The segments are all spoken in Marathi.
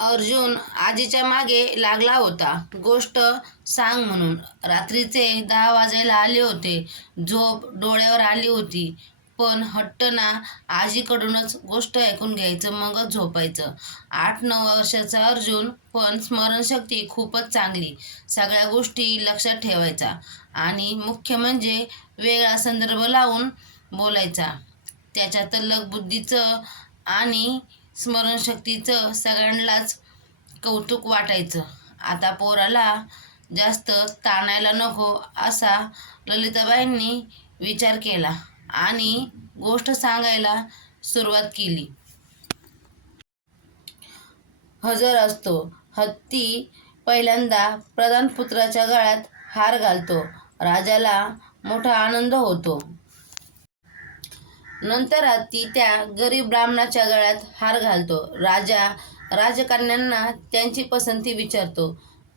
अर्जुन आजीच्या मागे लागला होता गोष्ट सांग म्हणून. रात्रीचे 10 वाजायला आले होते. झोप डोळ्यावर आली होती. पण हट्ट ना, आजीकडूनच गोष्ट ऐकून घ्यायचं मगच झोपायचं. 8-9 वर्षाचा अर्जुन, पण स्मरणशक्ती खूपच चांगली. सगळ्या गोष्टी लक्षात ठेवायचा आणि मुख्य म्हणजे वेगळा संदर्भ लावून बोलायचा. त्याच्या तल्लख बुद्धीचं आणि स्मरणशक्तीचं सगळ्यांनाच कौतुक वाटायचं. आता पोराला जास्त ताणायला नको असा ललिताबाईंनी विचार केला आणि गोष्ट सांगायला सुरुवात केली. हजर असतो. हत्ती पहिल्यांदा प्रधानपुत्राच्या गळ्यात हार घालतो. राजाला मोठा आनंद होतो. नंतर हत्ती त्या गरीब ब्राह्मणाच्या गळ्यात हार घालतो. राजा राजकन्यांना त्यांची पसंती विचारतो.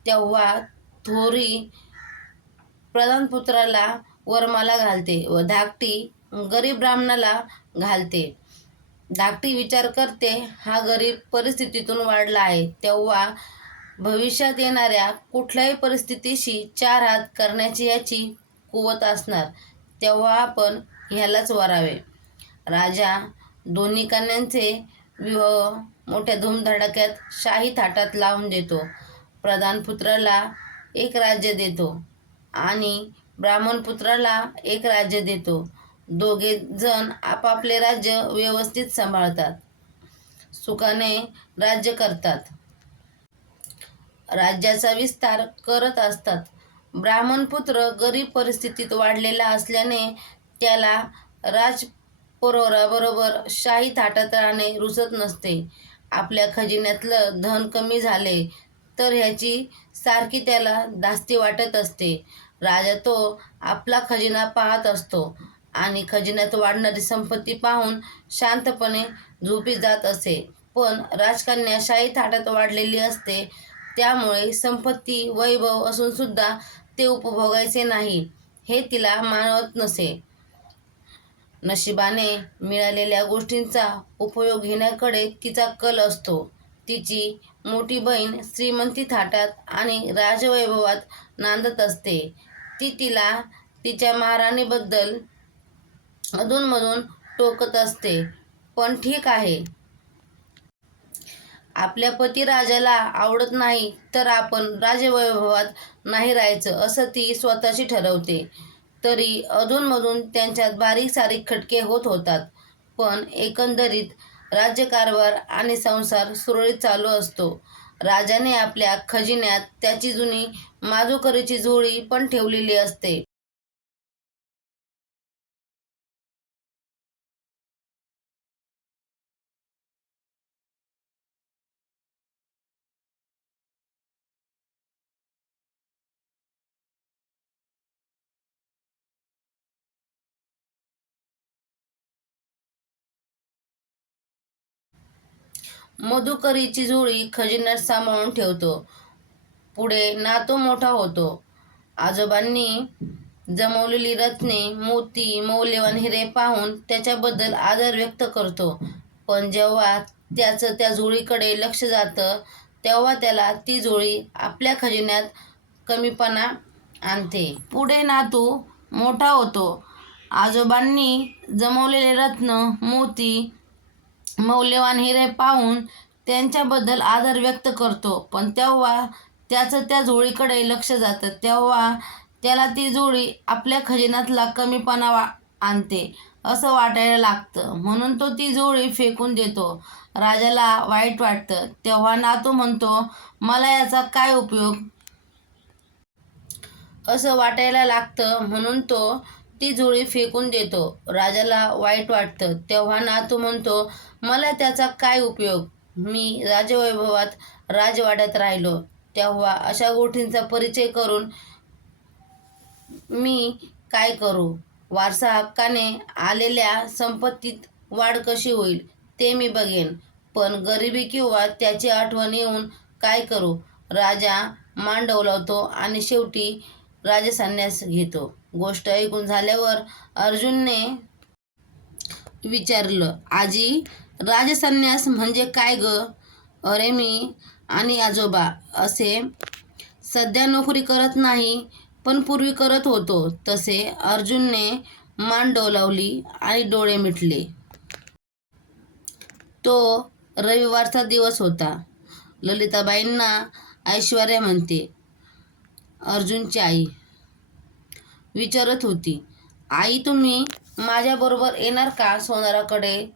तेव्हा थोरी प्रधानपुत्राला वरमाला घालते व धाकटी गरीब ब्राह्मणाला घालते. धाकटी विचार करते, हा गरीब परिस्थितीतून वाढला आहे, तेव्हा भविष्यात येणाऱ्या कुठल्याही परिस्थितीशी 4 हात करण्याची याची कुवत असणार, तेव्हा आपण ह्यालाच वरावे. राजा दोन्ही कन्यांचे विवाह मोठ्या धूमधडाक्यात शाही थाटात लावून देतो. प्रधानपुत्राला 1 राज्य देतो आणि ब्राह्मणपुत्राला 1 राज्य देतो. दोघे जण आपापले राज्य व्यवस्थित सांभाळतात, सुखाने राज्य करतात. राज्याचा विस्तार करत असतात. ब्राह्मणपुत्र गरीब परिस्थितीत वाढलेला असल्याने त्याला राजपरोराबरोबर शाही थाटात राहणे रुचत नसते. आपल्या खजिन्यातलं धन कमी झाले तर ह्याची सारखी त्याला धास्ती वाटत असते. राजा तो आपला खजिना पाहत असतो आणि खजिन्यात वाढणारी संपत्ती पाहून शांतपणे झोपी जात असे. पण राजकन्या शाही थाटात वाढलेली असते, त्यामुळे संपत्ती वैभव असून सुद्धा ते उपभोगायचे नाही हे तिला मानवत नसे. नशिबाने मिळालेल्या गोष्टींचा उपयोग घेण्याकडे तिचा कल असतो. तिची मोठी बहीण श्रीमंती थाटात आणि राजवैभवात नांदत असते. ती तिला तिच्या महाराणीबद्दल अधूनमधून टोकत असते, पण ठीक आहे. आपल्या पतिराजाला आवडत नाही तर आपण राजवैभवात नाही राहायचं असं ती स्वतःशी ठरवते. तरी अधूनमधून त्यांच्यात बारीक सारीक खटके होत होतात, पण एकंदरीत राज्यकारभार आणि संसार सुरळीत चालू असतो. राजाने आपल्या खजिन्यात त्याची जुनी माजोकरीची झोळी पण ठेवलेली असते. मधुकरीची झोळी खजिन्यात सांभाळून ठेवतो. पुढे नातू मोठा होतो. आजोबांनी जमवलेली रत्ने, मोती, मौल्यवान हिरे पाहून त्याच्याबद्दल आदर व्यक्त करतो. पण जेव्हा त्याचं त्या झोळीकडे लक्ष जातं, तेव्हा त्याला ती झोळी आपल्या खजिन्यात कमीपणा आणते. पुढे नातू मोठा होतो. आजोबांनी जमवलेले रत्न, मोती, मौल्यवान हिरे पाहून त्यांच्याबद्दल आदर व्यक्त करतो. पण जेव्हा त्याचं त्या झोळीकडे लक्ष जातं, तेव्हा त्याला ती झोळी आपल्या खजिन्यातला कमीपणा आणते असं वाटायला लागतं. म्हणून तो ती झोळी फेकून देतो. राजाला वाईट वाटतं. तेव्हा नातू म्हणतो, मला याचा काय उपयोग असं वाटायला लागतं, म्हणून तो ती झोळी फेकून देतो. राजाला वाईट वाटतं. तेव्हा नातू म्हणतो, मला त्याचा काय उपयोग, मी राजवैभवात राजवाड्यात राहिलो, तेव्हा अशा गोष्टींचा परिचय करून मी काय करू. वारसा हक्काने आलेल्या संपत्तीत वाढ कशी होईल ते मी बघेन, पण गरिबी किंवा त्याची आठवण येऊन काय करू. राजा मान डोलावतो आणि शेवटी राजसन्यास घेतो. गोष्ट ऐकून झाल्यावर अर्जुनने विचारलं, आजी, राजसन्यास म्हणजे काय ग. अरे मी आणि आजोबा असे सध्या नोकरी करत नाही, पण पूर्वी करत होतो तसे. अर्जुनने मान डोलावली आणि डोळे मिटले. तो रविवारचा दिवस होता. ललिताबाईंना ऐश्वर्या म्हणते, अर्जुनची आई, विचारत होती, आई तुम्ही माझ्याबरोबर येणार का सोनाराकडे?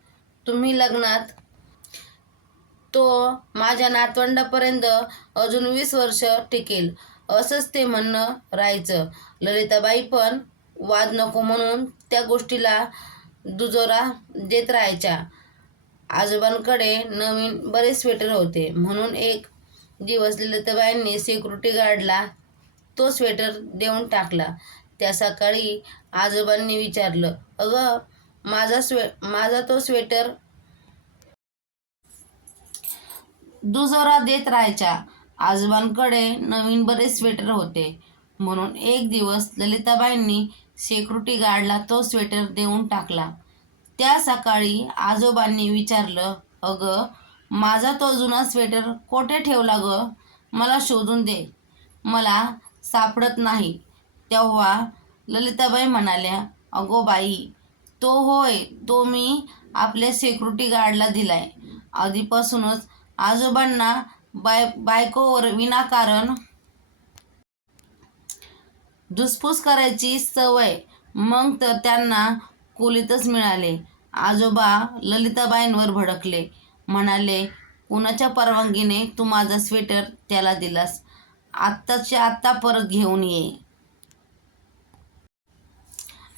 तुम्ही लग्नात? तो माझ्या नातवंडापर्यंत अजून 20 वर्ष टिकेल असंच ते म्हणणं राहायचं. ललिताबाई पण वाद नको म्हणून त्या गोष्टीला दुजोरा देत राहायच्या. आजोबांकडे नवीन बरेच स्वेटर होते म्हणून एक दिवस ललिताबाईंनी सिक्युरिटी गार्डला तो स्वेटर देऊन टाकला. त्या सकाळी आजोबांनी विचारलं, अगं माझा तो स्वेटर दुजोरा देत राहायच्या. आजोबांकडे नवीन बरेच स्वेटर होते म्हणून एक दिवस ललिताबाईंनी सिक्युरिटी गार्डला तो स्वेटर देऊन टाकला. त्या सकाळी आजोबांनी विचारलं, अगं माझा तो जुना स्वेटर कोठे ठेवला गं? मला शोधून दे, मला सापडत नाही. तेव्हा ललिताबाई म्हणाल्या, अगो बाई, तो होय, तो मी आपल्या सिक्युरिटी गार्डला दिलाय. आधीपासूनच आजोबांना बायकोवर विनाकारण धुसफूस करायची सवय, मग तर त्यांना खोलीतच मिळाले. आजोबा ललिताबाईंवर भडकले. म्हणाले, कुणाच्या परवानगीने तू माझा स्वेटर त्याला दिलास? आत्ताच्या आत्ता परत घेऊन ये.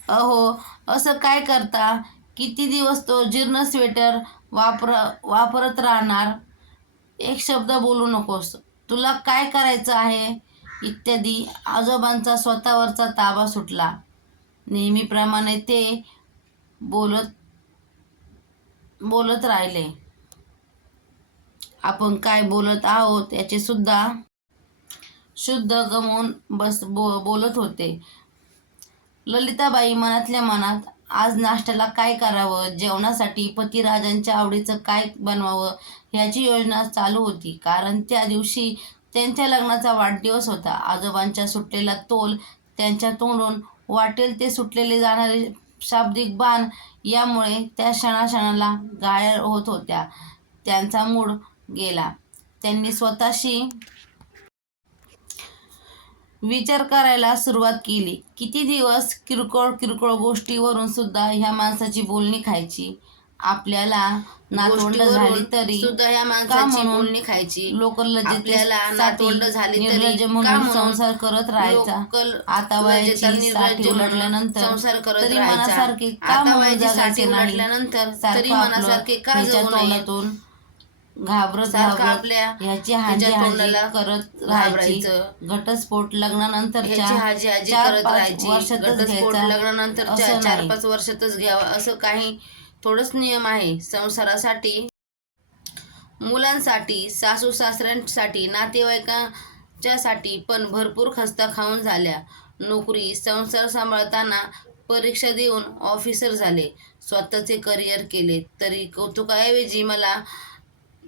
अहो असं काय करता? किती दिवस तो जीर्ण स्वेटर वापरत राहणार? एक शब्द बोलू नकोस, तुला काय करायचं आहे? इत्यादी. आजोबांचा स्वतःवरचा ताबा सुटला. नेहमीप्रमाणे ते बोलत बोलत राहिले. आपण काय बोलत आहोत याचे सुद्धा शुद्ध गमावून बोलत होते. ललिताबाई मनातल्या मनात आज नाश्त्याला काय करावं, जेवणासाठी पतिराजांच्या आवडीचं काय बनवावं ह्याची योजना चालू होती. कारण त्या दिवशी त्यांच्या लग्नाचा वाढदिवस होता. आजोबांचा सुटलेला तोल, त्यांच्या तोंडून वाटेल ते सुटलेले जाणारे शाब्दिक बाण यामुळे त्या क्षणाक्षणाला घायल होत होत्या. त्यांचा मूड गेला. त्यांनी स्वतःशी विचार करायला सुरुवात केली. किती दिवस किरकोळ किरकोळ गोष्टीवरून सुद्धा ह्या माणसाची बोलणी खायची? आपल्याला नातवंड झाली तरी सुद्धा ह्या का माणसाची म्हणून बोलणी खायची? लोक आपल्याला नातवंड झाली तरी निर्लज्ज का म्हणून म्हणून संसार करत राहायचा? आता वयाची 60 निर्लज्ज म्हणून उलटल्यानंतर संसार करत तरी राहायचा. मनासारखे का आता म्हणून वयाची 60 जगायचे नाही? उलटल्यानंतर तरी सारखं मनासारखे का आपलं ह्याच्या जगू नये? तोंडातून घाबरत सारखं घाबरत आपल्या ह्याची ह्याच्या हाजी हाजी तोंडाला करत राहायची. घाबरायचं. घटस्फोट लग्नानंतरच्या ह्याची हाजी हाजी 4-5 करत राहायची. वर्षातच घटस्फोट घ्यायचा लग्नानंतरच्या असं नाही. 4-5 वर्षातच घ्यावा असं काही थोडंच नियम आहे. संसारासाठी, मुलांसाठी, सासू सासऱ्यांसाठी, नातेवाईकांच्यासाठी पण भरपूर खस्ता खाऊन झाल्या. नोकरी, संसार सांभाळताना परीक्षा देऊन ऑफिसर झाले. स्वतःचे करिअर केले. तरी कौतुकाऐवजी मला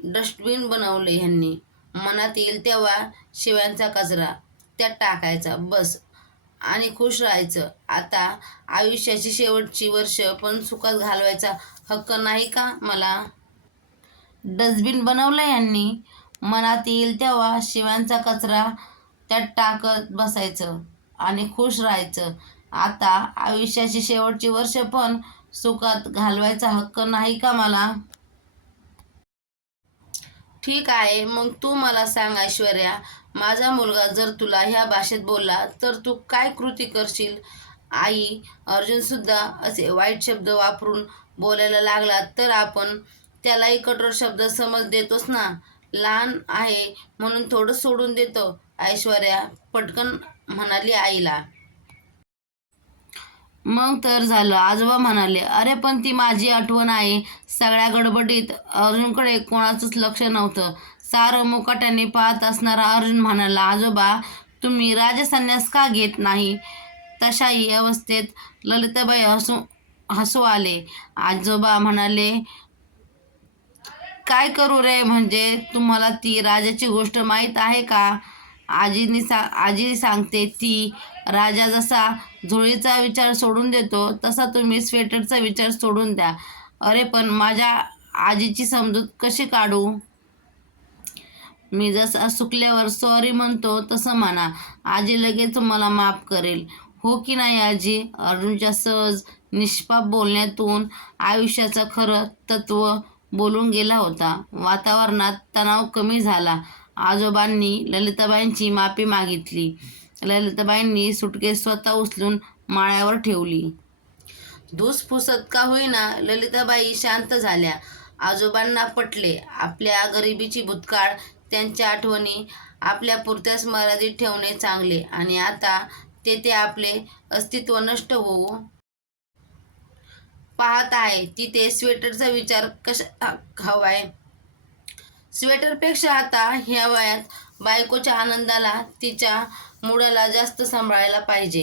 डस्टबिन बनवले ह्यांनी. मनात येईल तेव्हा शिव्यांचा कचरा त्यात टाकायचा बस आणि खुश राहायचं. आता आयुष्याची शेवटची वर्ष पण सुखात घालवायचा हक्क नाही का मला? डस्टबिन बनवलं यांनी. मनात येईल तेव्हा शिव्यांचा कचरा त्यात टाकत बसायचं आणि खुश राहायचं. आता आयुष्याची शेवटची वर्ष पण सुखात घालवायचा हक्क नाही का मला? ठीक आहे, मग तू मला सांग ऐश्वर्या, माझा मुलगा जर तुला ह्या भाषेत बोलला तर तू काय कृती करशील? आई, अर्जुनसुद्धा असे वाईट शब्द वापरून बोलायला लागला तर आपण त्यालाही कठोर शब्द समज देतोच ना. लहान आहे म्हणून थोडं सोडून देतो. ऐश्वर्या पटकन म्हणाली आईला. मग तर झालं. आजोबा म्हणाले, अरे पण ती माझी आठवण आहे. सगळ्या गडबडीत अर्जुनकडे कोणाचंच लक्ष नव्हतं. सारं मुकाट्याने पाहत असणारा अर्जुन म्हणाला, आजोबा तुम्ही राजसन्यास का घेत नाही? तशाही अवस्थेत ललिताबाई हसू आले. आजोबा म्हणाले, काय करू रे? म्हणजे तुम्हाला ती राजाची गोष्ट माहीत आहे का? आजी सांगते ती राजा जसा झोळीचा विचार सोडून देतो तसा तुम्ही स्वेटरचा विचार सोडून द्या. अरे पण माझ्या आजीची समजूत कशी काढू? मी जसा चुकल्यावर सॉरी म्हणतो तसं म्हणा, आजी लगेच मला माफ करेल. हो की नाही आजी? अर्जुनच्या सहज निष्पाप बोलण्यातून आयुष्याचं खरं तत्त्व बोलून गेला होता. वातावरणात तणाव कमी झाला. आजोबांनी ललिताबाईंची माफी मागितली. ललिताबाईंनी सुटकेस स्वतः उचलून माळ्यावर ठेवली. धूसफुसत का होईना ललिताबाई शांत झाल्या. आजोबांना पटले, आपल्या गरिबीची भूतकाळ, त्यांच्या आठवणी आपल्यापुरत्याच मर्यादित ठेवणे चांगले. आणि आता तेथे आपले अस्तित्व नष्ट होऊ पाहत आहे. तिथे स्वेटरचा विचार कशा हवाय? स्वेटरपेक्षा आता ह्या वयात बायकोच्या आनंदाला, तिच्या मुडाला जास्त सांभाळायला पाहिजे.